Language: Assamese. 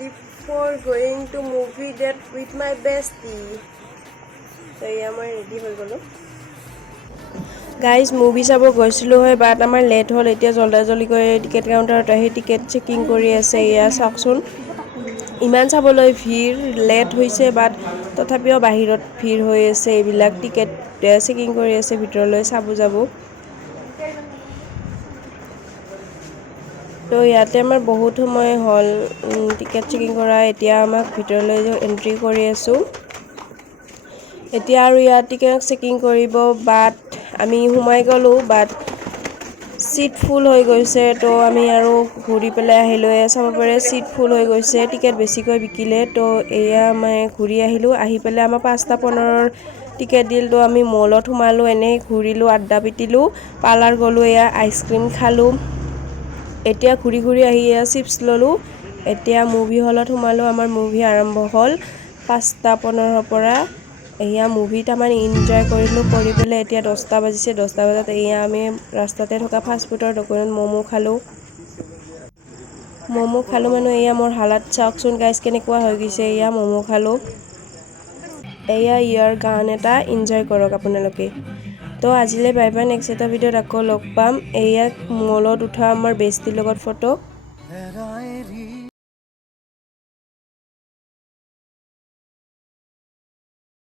ready for going to movie date with my bestie. So yeah, মই ready হৈ গলো guys movie চাব গৈছিলো হয় বাট আমাৰ লেট হ'ল এতিয়া জলদি কৰি টিকেট কাউন্টাৰত আহি টিকেট চেকিং কৰি আছে ইয়া চাওকচোন ইমান চাবলৈ ভিৰ লেট হৈছে বাট তথাপিও বাহিৰত ভিৰ হৈ আছে এইবিলাক টিকেট চেকিং কৰি আছে ভিতৰলৈ চাব যাব তো ইয়াতে আমাৰ বহুত সময় হ'ল টিকেট চেকিং কৰা এতিয়া আমাক ভিতৰলৈ এন্ট্ৰি কৰি আছো এতিয়া আৰু ইয়াত টিকেট চেকিং কৰিব বাট আমি সোমাই গলো বাট সিট ফুল হৈ গৈছে তো আমি আৰু ঘূৰি পেলাই আহিলো চাব পাৰে সিট ফুল হৈ গৈছে টিকেট বেছিকৈ বিকিলে তো এয়া মই ঘূৰি আহিলো আহি পেলাই আমাৰ 5:15 টিকেট দিল তো আমি মলত সোমালো এনে ঘূৰিলো আড্ডা পিটিলো পাৰ্লাৰ গলো এয়া আইসক্ৰীম খালো এতিয়া ঘূৰি আহি চিপছ ললো এতিয়া মুভি হলত সোমালো আমাৰ মুভি আৰম্ভ হ'ল 5:15 পৰা এয়া মুভি তামান এনজয় কৰিলো কৰি পেলে এতিয়া 10টা বাজিছে 10টা বজাত এয়া আমি ৰাস্তাতে থকা ফাষ্ট ফুডৰ দোকানত মমো খালো মানে এয়া মোৰ হালত চাওকচোন গাইস কেনেকুৱা হৈ গৈছে এয়া মমো খালো এয়া ইয়াৰ গান এটা এনজয় কৰক আপোনালোকে তো আজিলৈ বাই বাই নেক্সট এটা ভিডিঅ'ত আকৌ লগ পাম এয়া মলত উঠা আমাৰ বেষ্টিৰ লগত ফটো